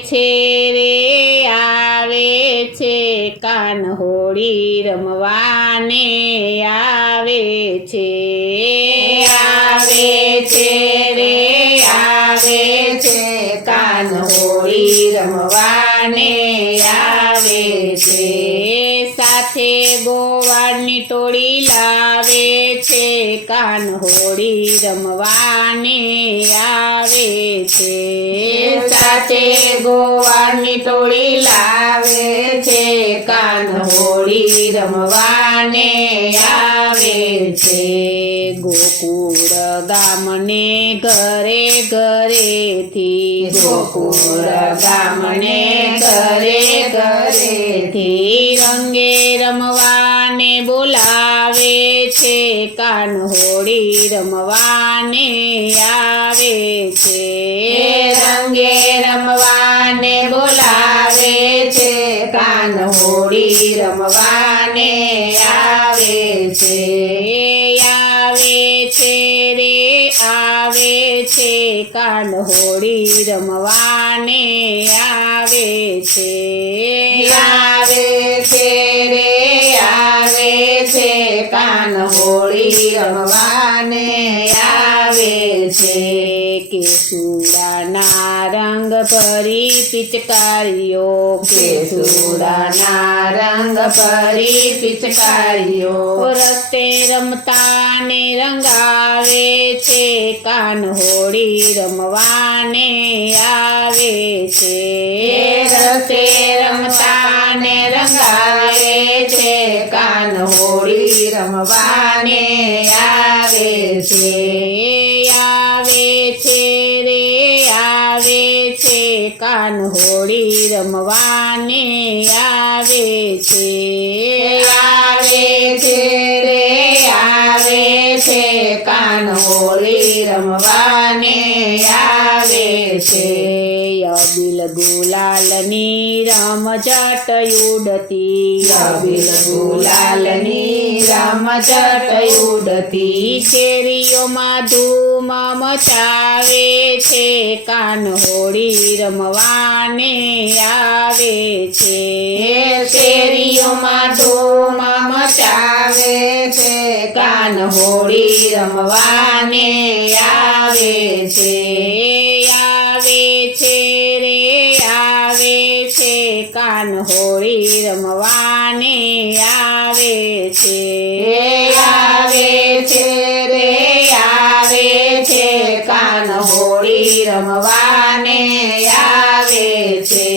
છે રે આવે છે કાન હોળી રમવાને આવે છે રે આવે છે કાન હોળી રમવાને આવે છે સાથે ગોવાળની ટોળી લાવે છે કાન હોળી રમવાને આવે છે સાથે ગોવાળની ટોળી લાવે છે કાન હોળી રમવાને આવે છે ગોકુળ ગામને ઘરે ઘરેથી ગોકુળ ગામને ઘરે ઘરેથી રંગે રમવાને બોલાવે છે કાન હોળી રમવાને આવે છે રંગે રમવાને બોલાવે છે કાન હોળી રમવાને આવે છે રે આવે છે કાન હોળી રમવાને આવે છે રે આવે છે કાન હોળી રમવાને આવે છે કેસુડાના રંગ ભરી પિચકારીઓ કેસુડાના રંગ ભરી પિચકારીઓ રસ્તે રમતા ને રંગાવે છે કાન હોળી રમવાને આવે છે રસ્તે રમતા ને રંગાવે છે કાન હોળી રમવાને આવે છે રે આવે છે કાન હોળી રમવાને આવે છે રે આવે છે કાન હોળી રમવાને આવે છે અબીલ ગુલાલની રમઝટ ઉડતી અબીલ ગુલાલની રમઝટ ઉડતી શેરીઓમાં ધૂમ મચાવે છે કાન હોળી રમવાને આવે છે શેરીઓમાં ધૂમ મચાવે છે કાન હોળી રમવાને આવે છે રે આવે છે કાન હોળી રમવાને આવે છે રે આવે છે કાન હોળી રમવાને આવે છે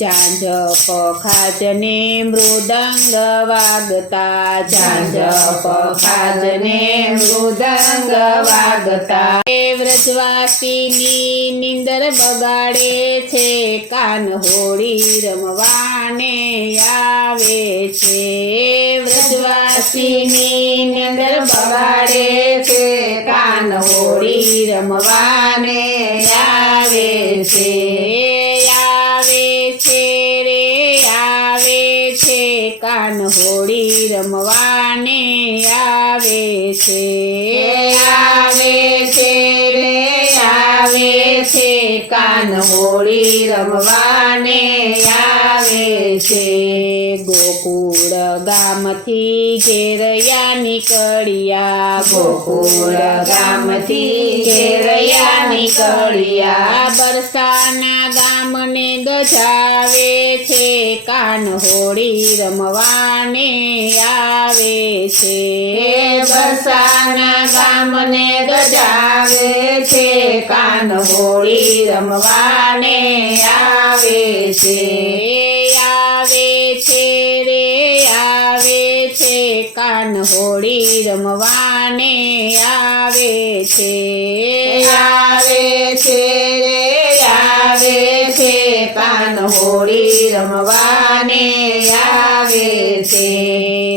ઝાંઝ પખાજને મૃદંગ વાગતા ઝાંઝ પખાજને મૃદંગ વાગતા વ્રજવાસીની નિંદર બગાડે છે કાન હોળી રમવાને આવે છે વ્રજવાસીની નિંદર બગાડે છે કાન હોળી રમવાને આવે છે રે આવે છે કાન હોળી રમવાને આવે છે રે આવે છે કાન હોળી રમવાને આવે છે ગોકુળ ગામથી ઘેરયા નીકળ્યા ગોકુળ ગામથી ઘેરયા નીકળ્યા બરસાના ગામને ગજાવે છે કાન હોળી રમવાને આવે છે બરસાના ગામને ગજાવે છે કાન હોળી રમવાને આવે છે રે આવે છે કાન હોળી રમવાને આવે છે રે આવે છે કાન હોળી રમવાને આવે છે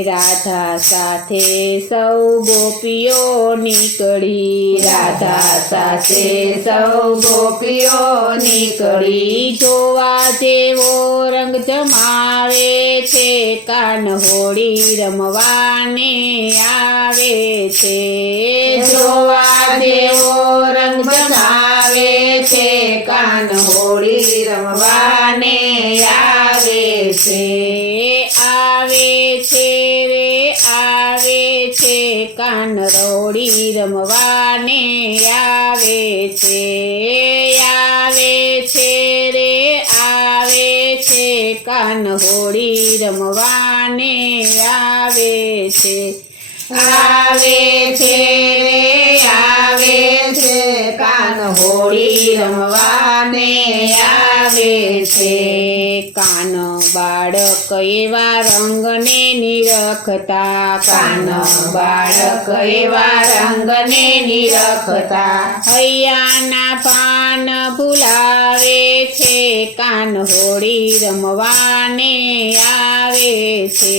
રાધા સાથે સૌ ગોપીઓ નીકળી રાધા સાથે સૌ ગોપીઓ નીકળી જોવા જેવો રંગ જમાવે છે કાન હોળી રમવાને આવે છે જોવા જેવો રંગ જમાવે છે કાન હોળી રમવા હોળી રમવાને આવે છે રે આવે છે કાન હોળી રમવાને આવે છે રે આવે છે કાન હોળી રમવાને આવે છે કાન બાળક એવા રંગને નિરખતા કાન બાળક એવા રંગને નિરખતા હૈયાના પાન ભૂલાવે છે કાન હોળી રમવાને આવે છે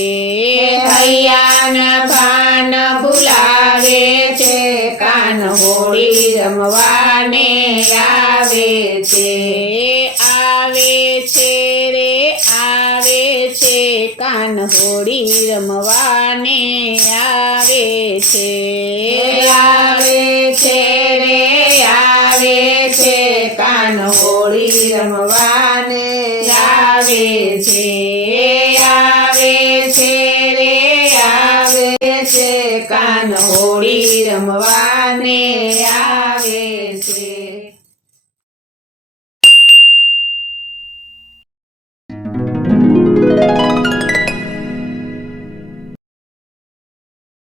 હૈયાના પાન ભૂલાવે છે કાન હોળી રમવાને આવે છે રે આવે છે કાન હોળી રમવાને આવે છે રે આવે છે કાન હોળી રમવાને આવે છે રે આવે છે કાન હોળી રમવાને આવે